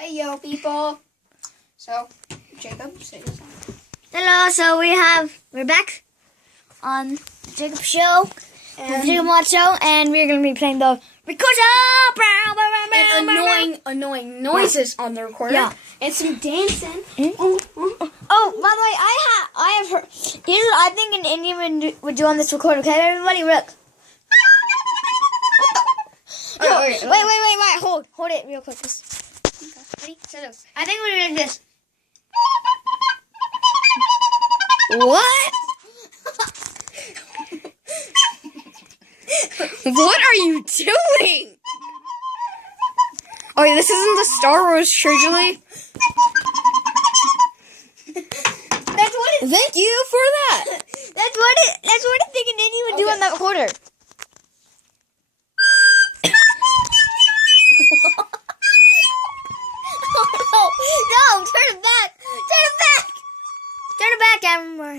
Hey yo, people. So, Jacob, say this. Hello, so we're back on the Jacob Show, the Jacob Mod Show, and we're going to be playing the recorder. And annoying noises on the recorder. Yeah. And some dancing. Oh, by the way, I have heard. Here's what I think an Indian would do on this recorder. Okay, everybody, look. Oh, okay. Wait. Hold it real quick. Ready? Set up. I think we're doing this. What? What are you doing? Oh, this isn't the Star Wars trilogy. That's what it. Thank you for that. That's what I think an Indian would do on that recorder. No, turn it back. Turn it back, Amber.